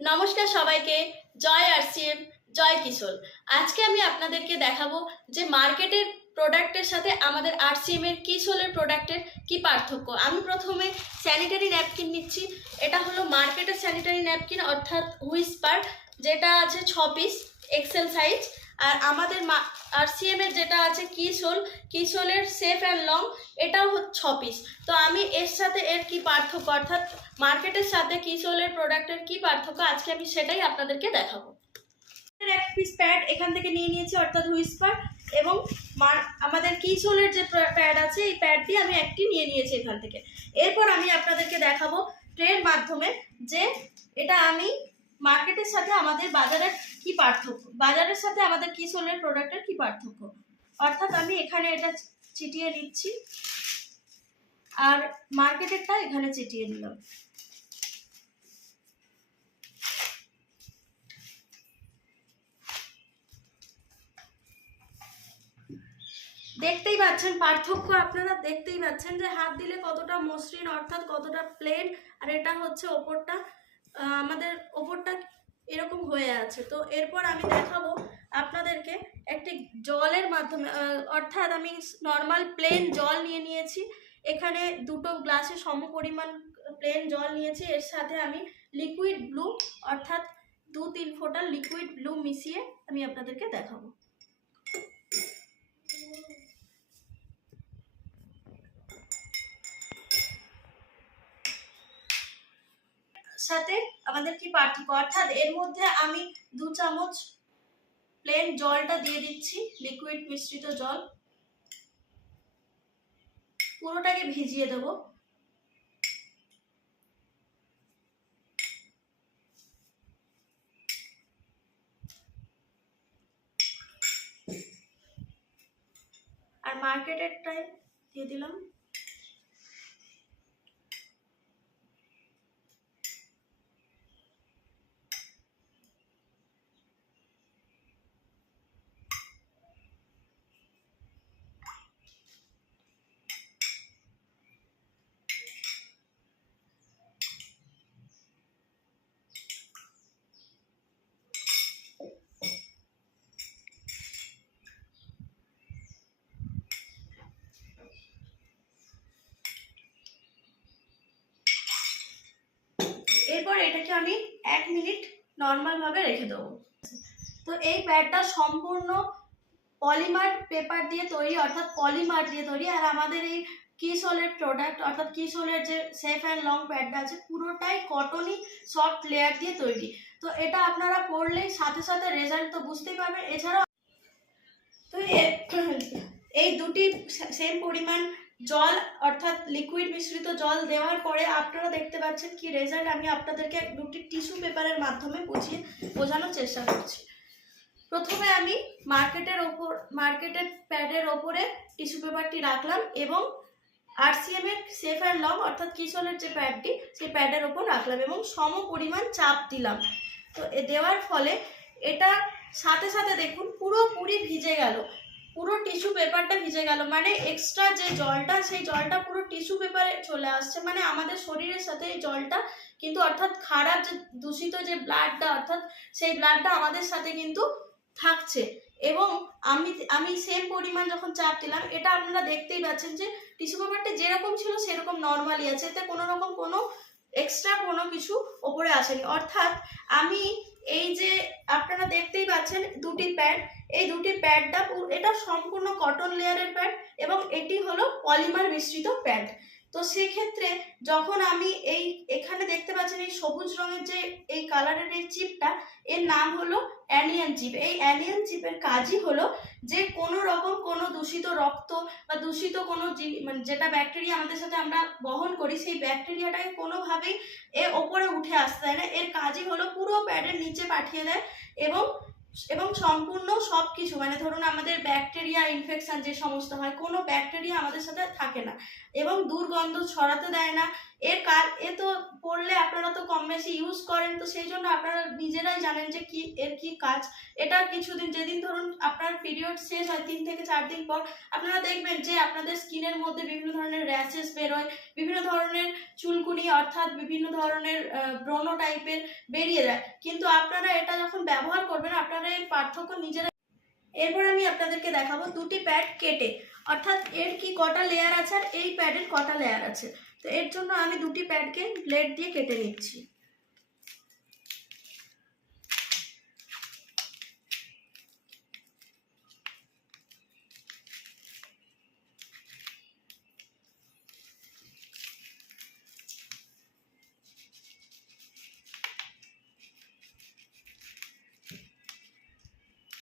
নমস্কার সবাইকে। জয় আরসিএম, জয় কিশোর। আজকে আমি আপনাদেরকে দেখাবো যে মার্কেটের প্রোডাক্টের সাথে আমাদের আরসিএম এর কিশোরের প্রোডাক্টের কি পার্থক্য। আমি প্রথমে স্যানিটারি ন্যাপকিন নিচ্ছি। এটা হলো মার্কেটের স্যানিটারি ন্যাপকিন অর্থাৎ হুইসপার, যেটা আছে 6 পিস এক্সেল সাইজ। আর আমাদের আরসিএম এর যেটা আছে কিশোরের সেফ অ্যান্ড লং, এটাও হচ্ছে 6 পিস। তো আমি এর সাথে এর কি পার্থক্য অর্থাৎ মার্কেটের সাথে কিশোরের প্রোডাক্টের কি পার্থক্য আজকে আমি সেটাই আপনাদেরকে দেখাবো। এক পিস প্যাড এখান থেকে নিয়ে নিয়েছি অর্থাৎ হুইসপার, এবং আমাদের কিশোরের যে প্যাড আছে এই প্যাডটি আমি একটি নিয়ে নিয়েছি এখান থেকে। এরপর আমি আপনাদেরকে দেখাবো ট্রের মাধ্যমে যে এটা আমি মার্কেটের সাথে আমাদের বাজারের কি পার্থক্য, বাজারের সাথে আমাদের কিশোরের প্রোডাক্টের কি পার্থক্য। অর্থাৎ আমি এখানে এটা চিটিয়ে নিচ্ছি আর মার্কেটেরটা এখানে চিটিয়ে নিলাম। দেখতেই পাচ্ছেন পার্থক্য, আপনারা দেখতেই পাচ্ছেন যে হাত দিলে কতটা মসৃণ অর্থাৎ কতটা প্লেন, আর এটা হচ্ছে ওপরটা, আমাদের ওপরটা এরকম হয়ে আছে। তো এরপর আমি দেখাবো আপনাদেরকে একটি জলের মাধ্যমে, অর্থাৎ আমি নর্মাল প্লেন জল নিয়ে নিয়েছি। এখানে দুটো গ্লাসে সম পরিমাণ প্লেন জল নিয়েছি। এর সাথে আমি লিকুইড ব্লু অর্থাৎ 2-3 ফোঁটা লিকুইড ব্লু মিশিয়ে আমি আপনাদেরকে দেখাবো। সাথে আমাদের কি পার্থক্য, অর্থাৎ এর মধ্যে আমি 2 চামচ প্লেন জলটা দিয়ে দিচ্ছি, লিকুইড মিশ্রিত জল, পুরোটাকে ভিজিয়ে দেব। আর মার্কেটেরটাই দিয়ে দিলাম। এরপর এটাকে আমি 1 মিনিট নর্মাল ভাবে রেখে দেবো। তো এই প্যাডটা সম্পূর্ণ পলিমার পেপার দিয়ে তৈরি অর্থাৎ পলিমার দিয়ে তৈরি। আর আমাদের এই কিশোরের প্রোডাক্ট অর্থাৎ কিশোরের যে সেফ অ্যান্ড লং প্যাডটা আছে পুরোটাই কটনই সফট লেয়ার দিয়ে তৈরি। তো এটা আপনারা পরলেই সাথে সাথে রেজাল্ট তো বুঝতেই পারবেন। এছাড়াও তো এই দুটি সেম পরিমাণ জল অর্থাৎ লিকুইড মিশ্রিত জল দেওয়ার পরে আপনারা দেখতে পাচ্ছেন কি রেজাল্ট। আমি আপনাদেরকে দুটি টিস্যু পেপারের মাধ্যমে বোঝানোর চেষ্টা করছি। প্রথমে আমি মার্কেটের প্যাডের ওপরে টিস্যু পেপারটি রাখলাম এবং আরসিএম এর সেফ অ্যান্ড লং অর্থাৎ কিশোরের যে প্যাডটি সেই প্যাডের ওপর রাখলাম এবং সম পরিমাণ চাপ দিলাম। তো দেওয়ার ফলে এটা সাথে সাথে দেখুন পুরোপুরি ভিজে গেল, পুরো টিস্যু পেপারটা ভিজে গেল। মানে এক্সট্রা যে জলটা সেই জলটা পুরো টিস্যু পেপারে চলে আসছে। মানে আমাদের শরীরের সাথে এই জলটা কিন্তু অর্থাৎ খারাপ যে দূষিত যে ব্লাডটা অর্থাৎ সেই ব্লাডটা আমাদের সাথে কিন্তু থাকছে। এবং আমি সেম পরিমাণ যখন চাপ দিলাম এটা আপনারা দেখতেই পাচ্ছেন যে টিস্যু পেপারটা যেরকম ছিল সেরকম নর্মালি আছে, এতে কোনো রকম কোনো এক্সট্রা কোনো কিছু ওপরে আসেনি। অর্থাৎ আমি এই যে আপনারা দেখতেই পাচ্ছেন দুটি প্যাড, এই দুটি প্যাডটা এটা সম্পূর্ণ কটন লেয়ারের প্যাড এবং এটি হলো পলিমার মিশ্রিত প্যাড। তো সেক্ষেত্রে যখন আমি এখানে দেখতে পাচ্ছেন এই সবুজ রঙের যে এই কালারের এই চিপটা, এর নাম হলো অ্যানিয়ন চিপ। এই অ্যানিয়ন চিপের কাজই হলো যে কোনো রকম কোনো দূষিত রক্ত বা দূষিত কোনো মানে যেটা ব্যাকটেরিয়া আমাদের সাথে আমরা বহন করি সেই ব্যাকটেরিয়াটাকে কোনোভাবেই ওপরে উঠে আসতে দেয় না। এর কাজই হলো পুরো প্যাডের নিচে পাঠিয়ে দেয় এবং সম্পূর্ণ সব কিছু মানে ধরুন আমাদের ব্যাকটেরিয়া ইনফেকশন যে সমস্ত হয় কোনো ব্যাকটেরিয়া আমাদের সাথে থাকে না এবং দুর্গন্ধ ছড়াতে দেয় না এ তো পড়লে আপনারা তো কম বেশি ইউজ করেন, তো সেই জন্য আপনারা নিজেরাই জানেন যে এর কি কাজ। এটা কিছুদিন, যেদিন ধরুন আপনার পিরিয়ড শেষ হয় 3 থেকে 4 দিন পর, আপনারা দেখবেন যে আপনাদের স্কিনের মধ্যে বিভিন্ন ধরনের র্যাশেস বেরোয়, বিভিন্ন ধরনের চুলকুনি অর্থাৎ বিভিন্ন ধরনের ব্রণ টাইপের বেরিয়ে যায়। কিন্তু আপনারা এটা যখন ব্যবহার করবেন আপনারা এর পার্থক্য নিজেরা। এরপর আমি আপনাদেরকে দেখাবো দুটি প্যাড কেটে, অর্থাৎ এর কি কটা লেয়ার আছে আর এই প্যাডের কটা লেয়ার আছে। তো এর জন্য আমি দুটি প্যাডকে ব্লেড দিয়ে কেটে নিচ্ছি।